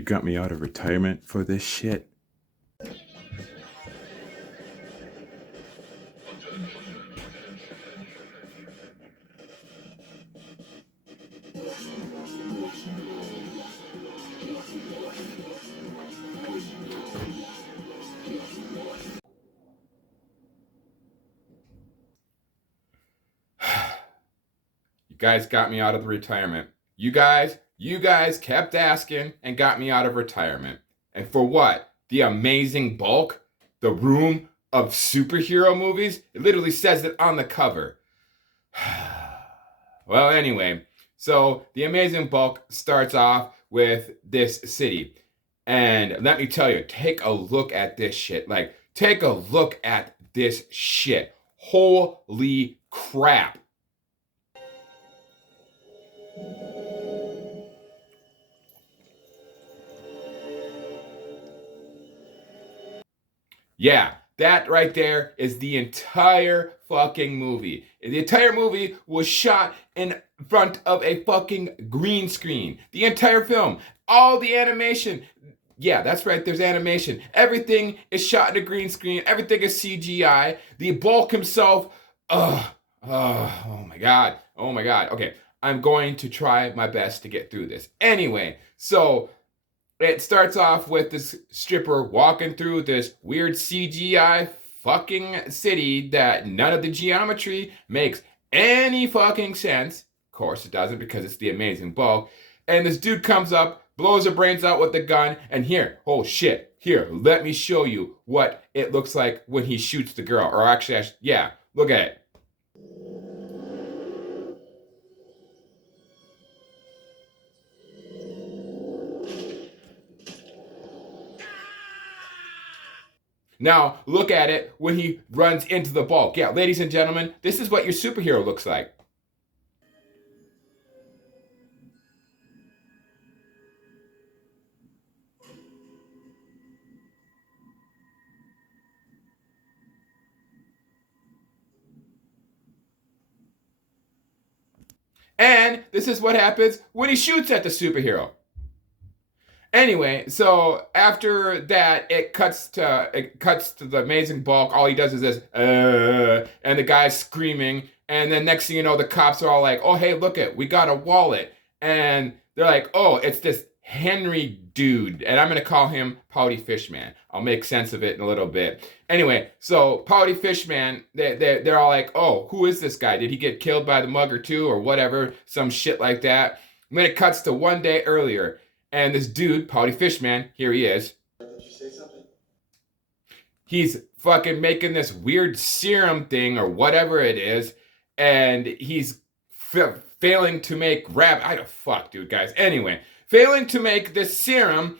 You got me out of retirement for this shit? You guys got me out of the retirement. You guys kept asking and got me out of retirement. And for what? The amazing bulk? The room of superhero movies? It literally says it on the cover. Well, anyway, so the amazing bulk starts off with this city. And let me tell you, take a look at this shit. Like, take a look at this shit. Holy crap. Yeah, that right there is the entire fucking movie. The entire movie was shot in front of a fucking green screen. The entire film, all the animation. Yeah, that's right, there's animation. Everything is shot in a green screen. Everything is CGI. The Bulk himself, oh my god. Oh my god. Okay, I'm going to try my best to get through this. Anyway, so it starts off with this stripper walking through this weird CGI fucking city that none of the geometry makes any fucking sense. Of course it doesn't, because it's the amazing bulk. And this dude comes up, blows her brains out with the gun, and here, oh shit, here, let me show you what it looks like when he shoots the girl. Or actually, yeah, look at it. Now, look at it when he runs into the bulk. Yeah, ladies and gentlemen, this is what your superhero looks like. And this is what happens when he shoots at the superhero. Anyway, so after that, it cuts to the amazing bulk. All he does is this, and the guy's screaming. And then next thing you know, the cops are all like, "Oh, hey, look it, we got a wallet." And they're like, "Oh, it's this Henry dude," and I'm gonna call him Pouty Fishman. I'll make sense of it in a little bit. Anyway, so Pouty Fishman, they're all like, "Oh, who is this guy? Did he get killed by the mugger too, or whatever, some shit like that?" And then it cuts to one day earlier. And this dude, Pouty Fishman, here he is. Did you say something? He's fucking making this weird serum thing or whatever it is, and he's failing to make I don't fuck, dude, guys. Anyway, failing to make this serum,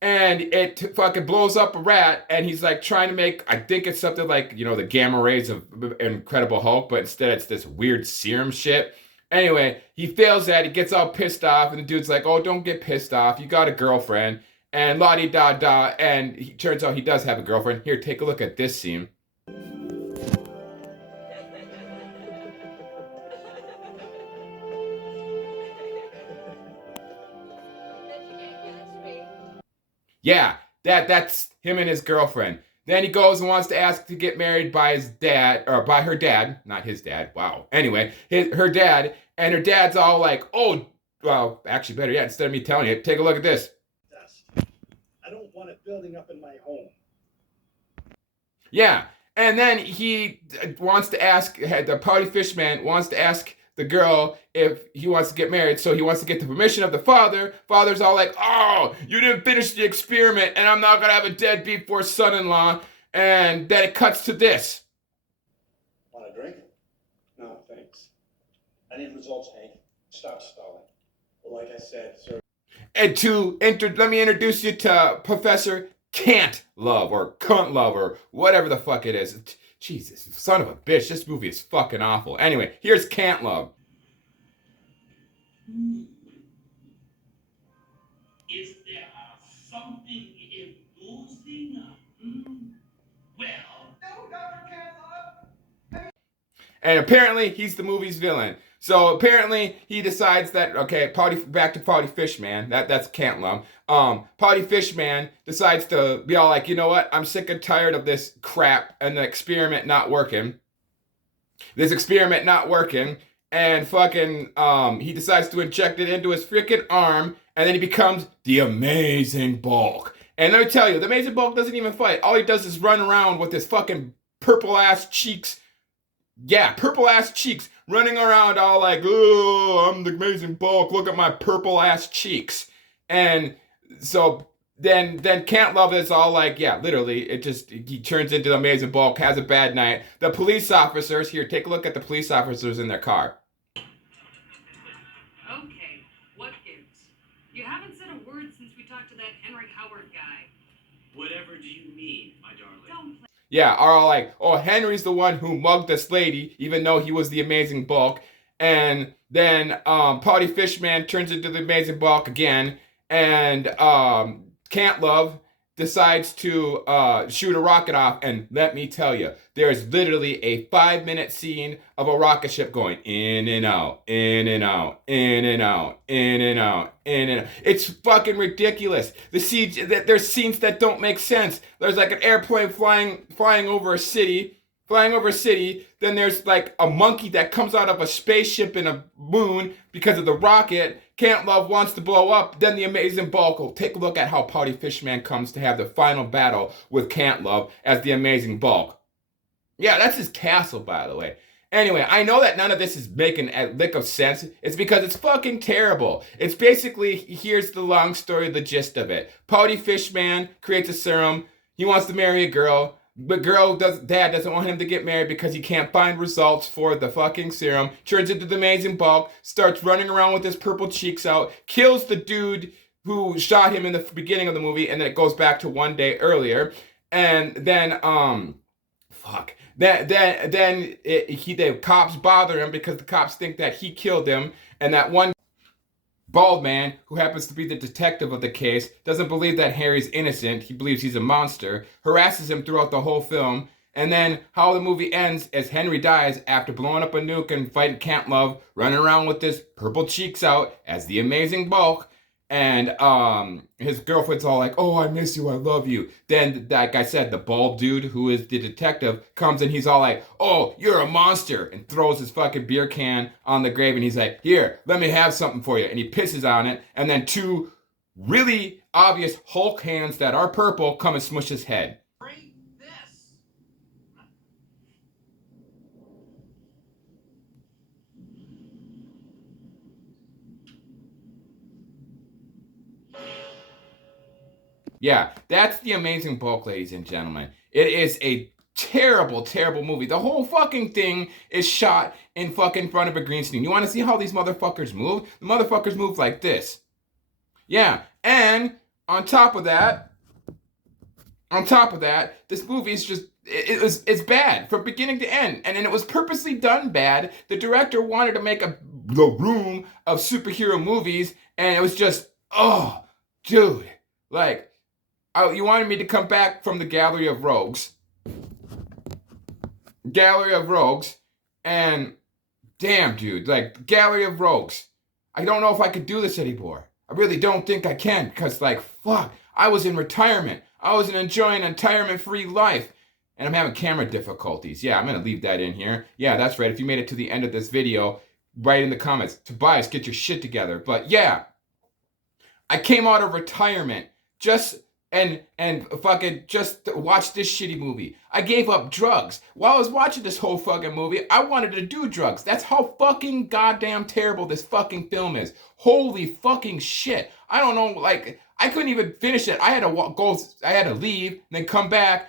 and it fucking blows up a rat, and he's like trying to make, I think it's something like, you know, the gamma rays of Incredible Hulk, but instead it's this weird serum shit. Anyway, he fails that. He gets all pissed off, and the dude's like, "Oh, don't get pissed off. You got a girlfriend." And la-di-da-da, and he turns out he does have a girlfriend. Here, take a look at this scene. Yeah, that's him and his girlfriend. Then he goes and wants to ask to get married by his dad, or by her dad, not his dad. Wow. Anyway, her dad, and her dad's all like, "Oh, well, actually, better yet, instead of me telling you, take a look at this." I don't want it building up in my home. Yeah, and then he wants to ask, the Pouty Fishman wants to ask the girl if he wants to get married, so he wants to get the permission of the father. Father's all like, "Oh, you didn't finish the experiment, and I'm not gonna have a deadbeat for son-in-law." And then it cuts to this. Want a drink? No, thanks. I need results, Hank. Stop stalling. Well, like I said, sir. And let me introduce you to Professor Can't Love, or Cunt Love, or whatever the fuck it is. Jesus, son of a bitch, this movie is fucking awful. Anyway, here's Can't Love. Is there something imposing? Well, no, Dr. Canlove. And apparently he's the movie's villain. So apparently he decides that, okay, back to Pouty Fish Man. That's Cantlum. Pouty Fish Man decides to be all like, you know what? I'm sick and tired of this crap and the experiment not working. And fucking, he decides to inject it into his freaking arm, and then he becomes the Amazing Bulk. And let me tell you, the Amazing Bulk doesn't even fight. All he does is run around with his fucking purple-ass cheeks. Yeah, purple-ass cheeks, running around all like, oh, I'm the Amazing Bulk, look at my purple-ass cheeks. And so then Can't Love is all like, yeah, literally, he turns into the Amazing Bulk, has a bad night. The police officers, here, take a look at the police officers in their car. Okay, what gives? You haven't said a word since we talked to that Henry Howard guy. Whatever do you mean, my darling? Don't play. Yeah, are all like, oh, Henry's the one who mugged this lady, even though he was the Amazing Bulk. And then Pouty Fish Man turns into the Amazing Bulk again, and Can't Love decides to shoot a rocket off. And let me tell you, there's literally a 5-minute scene of a rocket ship going in and out, in and out, in and out, in and out, in and out. It's fucking ridiculous. There's scenes that don't make sense. There's like an airplane flying over a city. Then there's like a monkey that comes out of a spaceship in a moon because of the rocket. Can't Love wants to blow up. Then the Amazing Bulk will take a look at how Pouty Fish Man comes to have the final battle with Can't Love as the Amazing Bulk. Yeah, that's his castle, by the way. Anyway, I know that none of this is making a lick of sense. It's because it's fucking terrible. It's basically, here's the long story, the gist of it. Pouty Fish Man creates a serum. He wants to marry a girl. But dad doesn't want him to get married because he can't find results for the fucking serum. Turns into the Amazing Bulk, starts running around with his purple cheeks out, kills the dude who shot him in the beginning of the movie, and then it goes back to one day earlier. And then, the cops bother him because the cops think that he killed him, and that one bald man, who happens to be the detective of the case, doesn't believe that Harry's innocent. He believes he's a monster, harasses him throughout the whole film, and then how the movie ends is Henry dies after blowing up a nuke and fighting Can't Love, running around with his purple cheeks out as the Amazing Bulk, and his girlfriend's all like, oh, I miss you, I love you. Then, like I said, the bald dude who is the detective comes and he's all like, oh, you're a monster, and throws his fucking beer can on the grave, and he's like, here, let me have something for you. And he pisses on it, and then two really obvious Hulk hands that are purple come and smush his head. Read this. Yeah, that's the Amazing Bulk, ladies and gentlemen. It is a terrible, terrible movie. The whole fucking thing is shot in fucking front of a green screen. You want to see how these motherfuckers move? The motherfuckers move like this. Yeah, and on top of that, this movie is just, it's bad from beginning to end. And it was purposely done bad. The director wanted to make the room of superhero movies, and it was just, oh, dude, like, you wanted me to come back from the Gallery of Rouges, and damn, dude, like, Gallery of Rouges, I don't know if I could do this anymore. I really don't think I can, because, like, fuck, I was in retirement. I was enjoying a retirement-free life, and I'm having camera difficulties. Yeah, I'm going to leave that in here. Yeah, that's right. If you made it to the end of this video, write in the comments, Tobais, get your shit together. But yeah, I came out of retirement and fucking just watch this shitty movie. I gave up drugs. While I was watching this whole fucking movie, I wanted to do drugs. That's how fucking goddamn terrible this fucking film is. Holy fucking shit. I don't know, like, I couldn't even finish it. I had to leave, then come back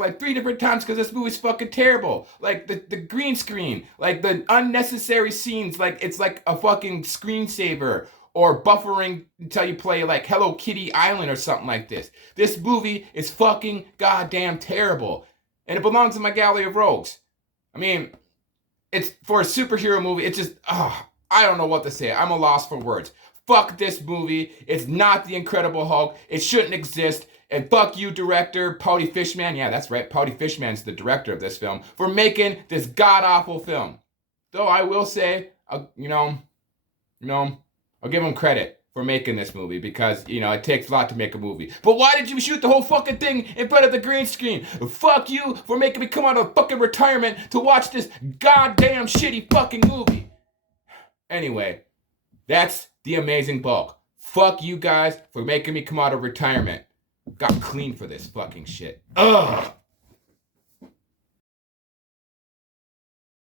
like 3 different times because this movie's fucking terrible. Like, the green screen, like, the unnecessary scenes, like, it's like a fucking screensaver, or buffering until you play like Hello Kitty Island or something like this. This movie is fucking goddamn terrible. And it belongs in my Gallery of Rouges. I mean, it's for a superhero movie, it's just, I don't know what to say. I'm a loss for words. Fuck this movie. It's not the Incredible Hulk. It shouldn't exist. And fuck you, director Pouty Fishman. Yeah, that's right. Pouty Fishman's the director of this film for making this god-awful film. Though I will say, I'll give him credit for making this movie because, it takes a lot to make a movie. But why did you shoot the whole fucking thing in front of the green screen? Fuck you for making me come out of fucking retirement to watch this goddamn shitty fucking movie. Anyway, that's The Amazing Bulk. Fuck you guys for making me come out of retirement. Got clean for this fucking shit. Ugh.